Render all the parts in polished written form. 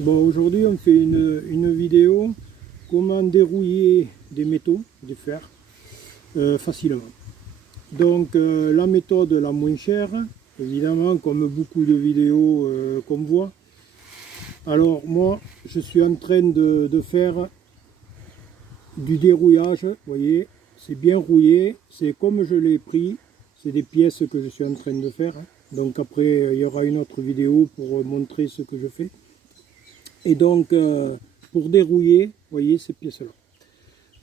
Bon, aujourd'hui on fait une vidéo comment dérouiller des métaux, du fer, facilement. Donc la méthode la moins chère, évidemment, comme beaucoup de vidéos qu'on voit. Alors moi, je suis en train de faire du dérouillage, vous voyez, c'est bien rouillé, c'est comme je l'ai pris, c'est des pièces que je suis en train de faire. Donc après, il y aura une autre vidéo pour montrer ce que je fais. Et donc, pour dérouiller, vous voyez, ces pièces-là.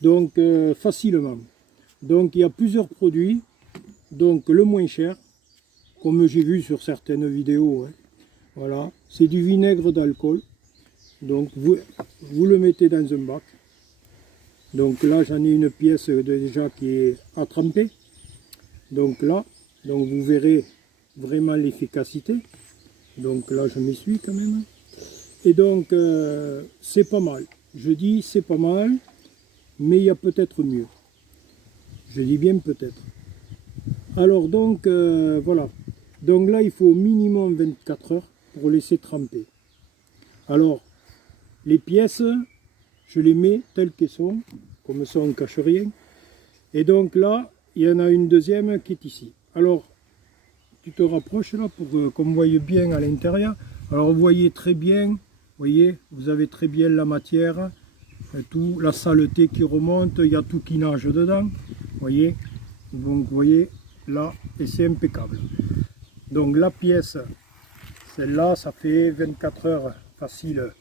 Donc, facilement. Donc, il y a plusieurs produits. Donc, le moins cher, comme j'ai vu sur certaines vidéos, hein, voilà, c'est du vinaigre d'alcool. Donc, vous le mettez dans un bac. Donc là, j'en ai une pièce déjà qui est à tremper. Donc là, donc vous verrez vraiment l'efficacité. Donc là, je m'essuie quand même. Et donc, c'est pas mal. Je dis c'est pas mal, mais il y a peut-être mieux. Je dis bien peut-être. Alors donc, voilà. Donc là, il faut au minimum 24 heures pour laisser tremper. Alors, les pièces, je les mets telles qu'elles sont. Comme ça, on ne cache rien. Et donc là, il y en a une deuxième qui est ici. Alors, tu te rapproches là pour qu'on voie bien à l'intérieur. Alors, vous voyez très bien. Voyez, vous avez très bien la matière, tout, la saleté qui remonte, il y a tout qui nage dedans, voyez. Donc vous voyez là, et c'est impeccable. Donc la pièce, celle-là, ça fait 24 heures facile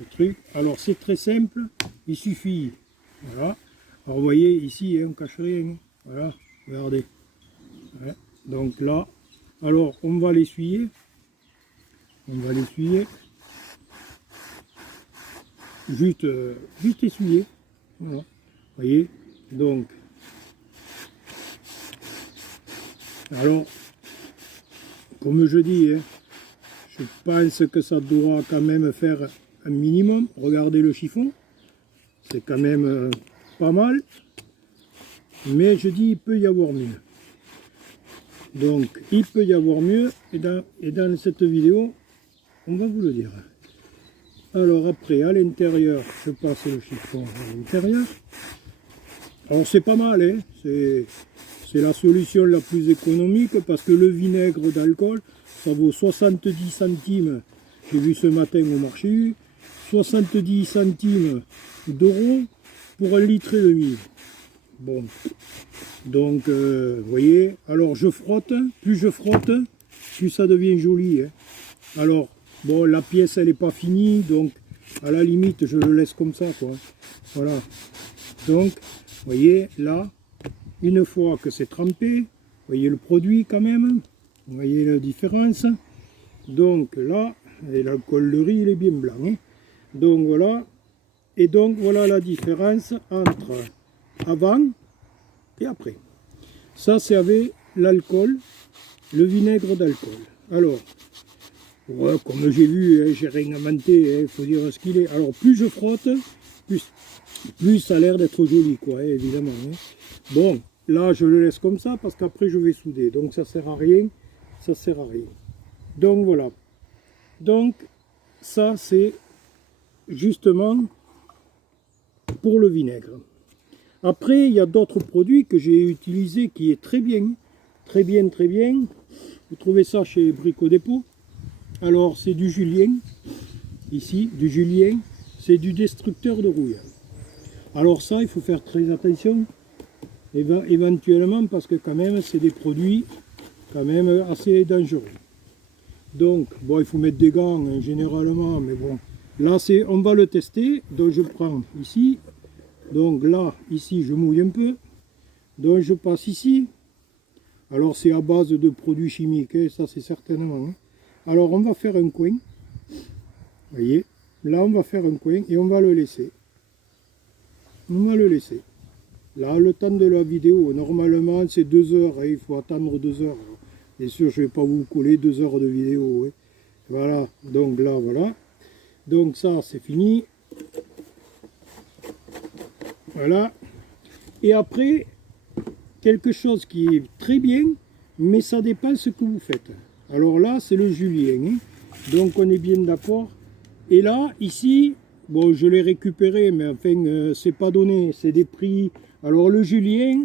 le truc. Alors c'est très simple, il suffit, voilà. Alors vous voyez ici, on ne cache rien, voilà, regardez. Ouais. Donc là, alors on va l'essuyer, juste essuyer, voilà, voyez, donc, alors, comme je dis, hein, je pense que ça doit quand même faire un minimum, regardez le chiffon, c'est quand même pas mal, mais je dis, il peut y avoir mieux, donc, il peut y avoir mieux, et dans cette vidéo, on va vous le dire. Alors après, à l'intérieur, je passe le chiffon à l'intérieur. Alors c'est pas mal, hein, c'est la solution la plus économique parce que le vinaigre d'alcool, ça vaut 70 centimes, j'ai vu ce matin au marché, 70 centimes d'euros pour 1,5 litre. Bon, donc vous voyez, alors je frotte, plus ça devient joli. Hein. Alors, bon, la pièce, elle n'est pas finie, donc à la limite, je le laisse comme ça, quoi. Voilà. Donc, vous voyez, là, une fois que c'est trempé, vous voyez le produit quand même, vous voyez la différence. Donc là, l'alcool de riz, il est bien blanc. Hein. Donc voilà, et donc voilà la différence entre avant et après. Ça, c'est avec l'alcool, le vinaigre d'alcool. Alors, ouais, comme j'ai vu, hein, j'ai rien inventé, il faut dire ce qu'il est. Alors plus je frotte, plus ça a l'air d'être joli, quoi, hein, évidemment. Hein. Bon, là je le laisse comme ça parce qu'après je vais souder, donc ça sert à rien, ça sert à rien. Donc voilà. Donc ça c'est justement pour le vinaigre. Après il y a d'autres produits que j'ai utilisés qui est très bien, très bien, très bien. Vous trouvez ça chez Brico Dépôt. Alors c'est du Julien, ici, du Julien, c'est du destructeur de rouille. Alors ça, il faut faire très attention, éventuellement, parce que quand même, c'est des produits quand même assez dangereux. Donc, bon, il faut mettre des gants, hein, généralement, mais bon, là, on va le tester, donc je prends ici, donc là, ici, je mouille un peu, donc je passe ici, alors c'est à base de produits chimiques, hein, ça c'est certainement, hein. Alors on va faire un coin, vous voyez, là on va faire un coin et on va le laisser. On va le laisser. Là le temps de la vidéo, normalement c'est 2 heures, hein, il faut attendre 2 heures. Alors, bien sûr je ne vais pas vous coller 2 heures de vidéo. Hein. Voilà, donc là voilà. Donc ça c'est fini. Voilà. Et après, quelque chose qui est très bien, mais ça dépend ce que vous faites. Alors là, c'est le Julien. Hein. Donc on est bien d'accord Et là, ici, bon, je l'ai récupéré, mais enfin, c'est pas donné, c'est des prix. Alors le Julien,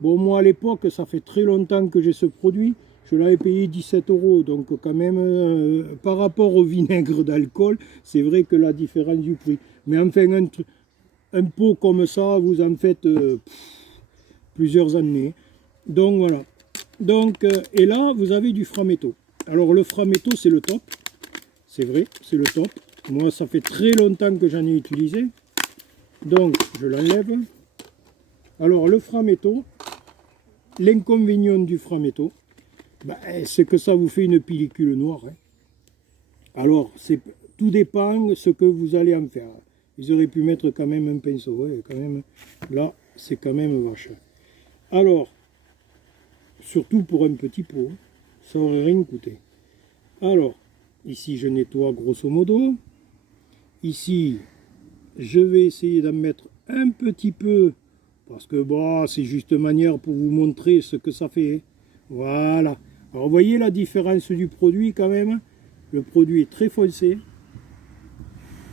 bon, moi à l'époque, ça fait très longtemps que j'ai ce produit, je l'avais payé 17 €, donc quand même, par rapport au vinaigre d'alcool, c'est vrai que la différence du prix. Mais enfin, un pot comme ça, vous en faites plusieurs années. Donc voilà. Donc, et là, vous avez du Frametto. Alors le Frametto, c'est le top. C'est vrai, c'est le top. Moi, ça fait très longtemps que j'en ai utilisé. Donc, je l'enlève. Alors, le Frametto, l'inconvénient du Frametto, c'est que ça vous fait une pellicule noire. Hein. Alors, tout dépend de ce que vous allez en faire. Ils auraient pu mettre quand même un pinceau. Ouais, quand même, là, c'est quand même vache. Alors, surtout pour un petit pot, ça aurait rien coûté. Alors, ici, je nettoie grosso modo. Ici, je vais essayer d'en mettre un petit peu, parce que bon, c'est juste manière pour vous montrer ce que ça fait. Voilà. Alors, vous voyez la différence du produit quand même. Le produit est très foncé.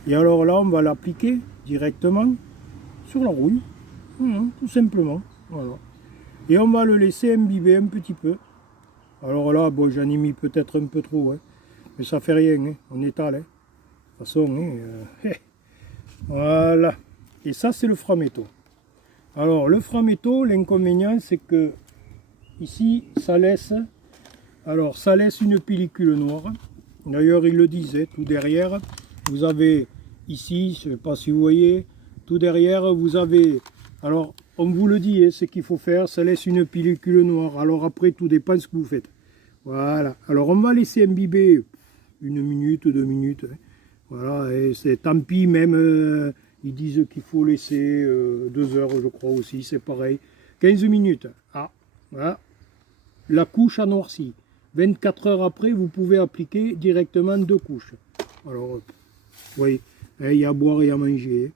Et alors là, on va l'appliquer directement sur la rouille. Tout simplement. Voilà. Et on va le laisser imbiber un petit peu. Alors là, bon, j'en ai mis peut-être un peu trop. Hein. Mais ça fait rien. Hein. On étale. Hein. De toute façon, voilà. Et ça, c'est le Frametto. Alors, le Frametto, l'inconvénient, c'est que ici, ça laisse une pellicule noire. D'ailleurs, ils le disaient, tout derrière, vous avez ici, je ne sais pas si vous voyez, tout derrière, vous avez, alors, on vous le dit, ce qu'il faut faire, ça laisse une pellicule noire. Alors après, tout dépend de ce que vous faites. Voilà. Alors, on va laisser imbiber 1 minute, 2 minutes. Hein. Voilà, et c'est tant pis, même, ils disent qu'il faut laisser 2 heures, je crois aussi, c'est pareil. 15 minutes. Ah, voilà. La couche a noirci. 24 heures après, vous pouvez appliquer directement 2 couches. Alors, oui, il y a à boire et à manger.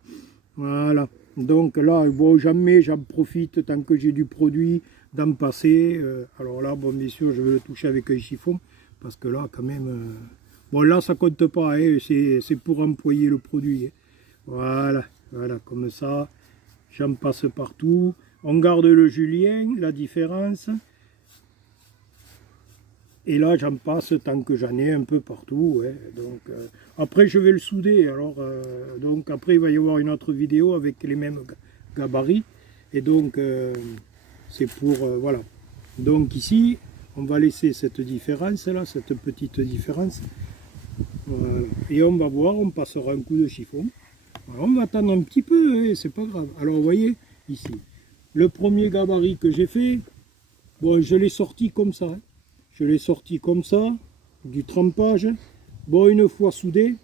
Voilà. Donc là, bon, jamais j'en profite tant que j'ai du produit d'en passer. Alors là, bon, bien sûr, je vais le toucher avec un chiffon, parce que là, quand même... bon, là, ça compte pas, hein, c'est pour employer le produit. Hein. Voilà, voilà, comme ça, j'en passe partout. On garde le Julien, la différence. Et là, j'en passe tant que j'en ai un peu partout. Ouais. Donc, après, je vais le souder. Alors, donc, après, il va y avoir une autre vidéo avec les mêmes gabarits. Et donc, c'est pour... voilà. Donc, ici, on va laisser cette différence-là, cette petite différence. Voilà. Et on va voir, on passera un coup de chiffon. Alors, on va attendre un petit peu, hein, c'est pas grave. Alors, vous voyez, ici, le premier gabarit que j'ai fait, bon, je l'ai sorti comme ça. Hein. Je l'ai sorti comme ça, du trempage. Bon, une fois soudé,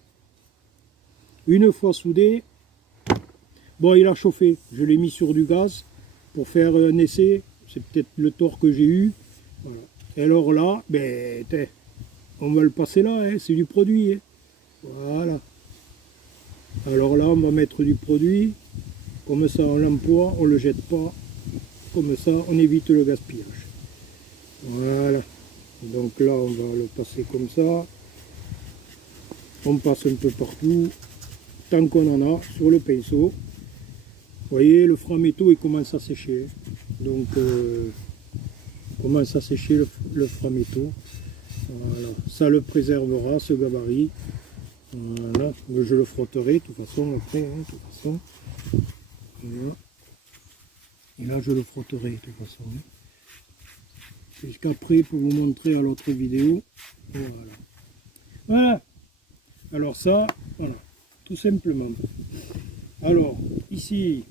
bon, il a chauffé. Je l'ai mis sur du gaz pour faire un essai. C'est peut-être le tort que j'ai eu. Voilà. Et alors là, ben, on va le passer là, hein, c'est du produit. Hein. Voilà. Alors là, on va mettre du produit. Comme ça, on l'emploie, on ne le jette pas. Comme ça, on évite le gaspillage. Voilà. Donc là, on va le passer comme ça. On passe un peu partout, tant qu'on en a, sur le pinceau. Vous voyez, le Frametto, il commence à sécher. Donc, commence à sécher le Frametto. Voilà. Ça le préservera, ce gabarit. Voilà. Je le frotterai, de toute façon, après, hein, de toute façon. Voilà. Et là, je le frotterai, de toute façon. Hein. Jusqu'après pour vous montrer à l'autre vidéo. Voilà. Voilà. Alors ça, voilà, tout simplement. Alors, ici,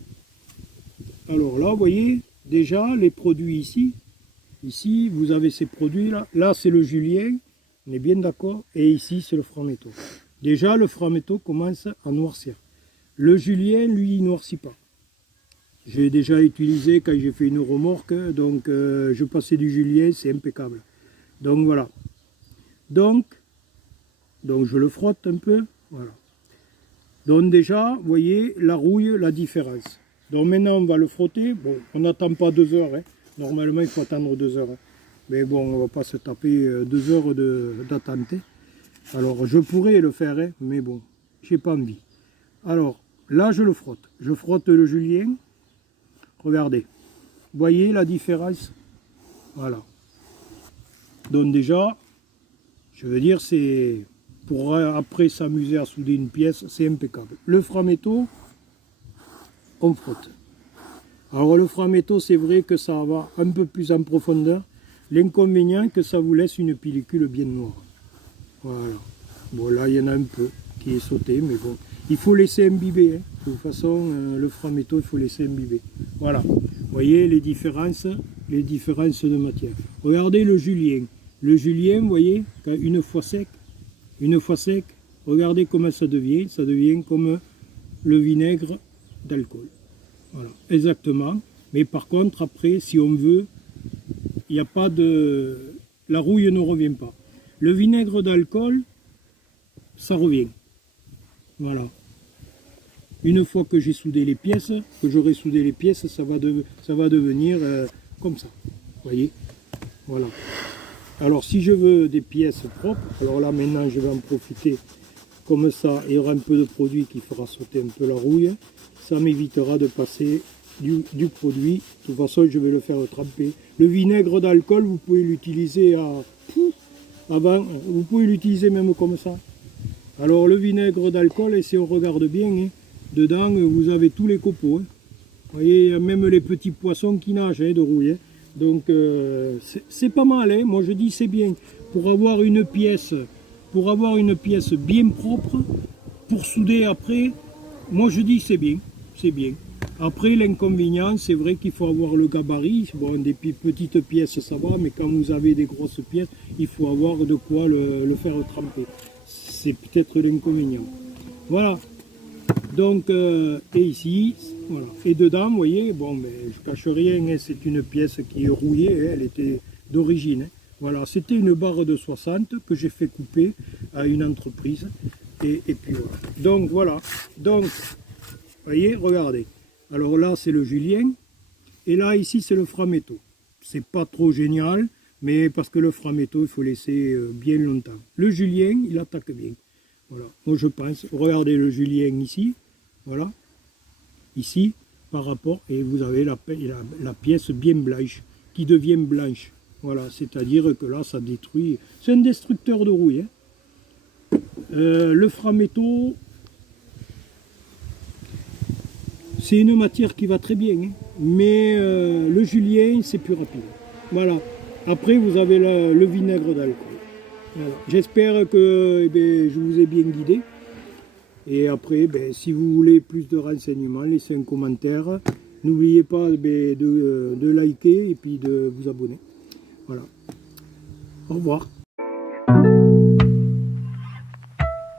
alors là, vous voyez, déjà, les produits ici, vous avez ces produits-là. Là, c'est le Julien, on est bien d'accord. Et ici, c'est le Frametto. Déjà, le Frametto commence à noircir. Le Julien, lui, il ne noircit pas. J'ai déjà utilisé quand j'ai fait une remorque, donc je passais du Julien, c'est impeccable. Donc voilà. Donc je le frotte un peu, voilà. Donc déjà, vous voyez, la rouille, la différence. Donc maintenant, on va le frotter. Bon, on n'attend pas 2 heures. Hein. Normalement, il faut attendre 2 heures. Hein. Mais bon, on ne va pas se taper 2 heures d'attente. Alors je pourrais le faire, hein, mais bon, j'ai pas envie. Alors là je le frotte. Je frotte le julien. Regardez. Voyez la différence? Voilà. Donc déjà, je veux dire, c'est pour après s'amuser à souder une pièce, c'est impeccable. Le framéto, on frotte. Alors le framéto, c'est vrai que ça va un peu plus en profondeur. L'inconvénient, que ça vous laisse une pellicule bien noire. Voilà. Bon, là, il y en a un peu qui est sauté, mais bon. Il faut laisser imbiber. Hein. De toute façon, le framéto, il faut laisser imbiber. Voilà. Vous voyez les différences de matière. Regardez le julien. Le julien, vous voyez, une fois sec, regardez comment ça devient. Ça devient comme le vinaigre d'alcool. Voilà, exactement. Mais par contre, après, si on veut, il n'y a pas de... La rouille ne revient pas. Le vinaigre d'alcool, ça revient. Voilà. Une fois que j'ai soudé les pièces, que j'aurai soudé les pièces, ça va devenir comme ça. Vous voyez? Voilà. Alors si je veux des pièces propres, alors là maintenant je vais en profiter comme ça, il y aura un peu de produit qui fera sauter un peu la rouille. Ça m'évitera de passer du produit. De toute façon je vais le faire tremper. Le vinaigre d'alcool, vous pouvez l'utiliser avant, vous pouvez l'utiliser même comme ça. Alors le vinaigre d'alcool, et si on regarde bien, hein, dedans vous avez tous les copeaux. Hein. Vous voyez, même les petits poissons qui nagent hein, de rouille. Hein. Donc c'est pas mal, hein. Moi je dis c'est bien. Pour avoir une pièce bien propre, pour souder après, moi je dis c'est bien, c'est bien. Après l'inconvénient, c'est vrai qu'il faut avoir le gabarit. Bon, des petites pièces ça va, mais quand vous avez des grosses pièces, il faut avoir de quoi le faire tremper. C'est peut-être l'inconvénient. Voilà. Donc, et ici, voilà. Et dedans, vous voyez, bon, mais je cache rien, hein, c'est une pièce qui est rouillée, hein, elle était d'origine. Hein. Voilà, c'était une barre de 60 que j'ai fait couper à une entreprise. Et puis voilà. Donc voilà. Donc, vous voyez, regardez. Alors là, c'est le julien. Et là, ici, c'est le framéto. C'est pas trop génial, mais parce que le framéto, il faut laisser bien longtemps. Le julien, il attaque bien. Voilà, moi je pense, regardez le julien ici, voilà, ici, par rapport, et vous avez la pièce bien blanche, qui devient blanche. Voilà, c'est-à-dire que là, ça détruit, c'est un destructeur de rouille. Hein. Le framéto, c'est une matière qui va très bien, hein, mais le julien, c'est plus rapide. Voilà, après vous avez le vinaigre d'alcool. Voilà. J'espère que je vous ai bien guidé. Et après, si vous voulez plus de renseignements, laissez un commentaire. N'oubliez pas de liker et puis de vous abonner. Voilà. Au revoir.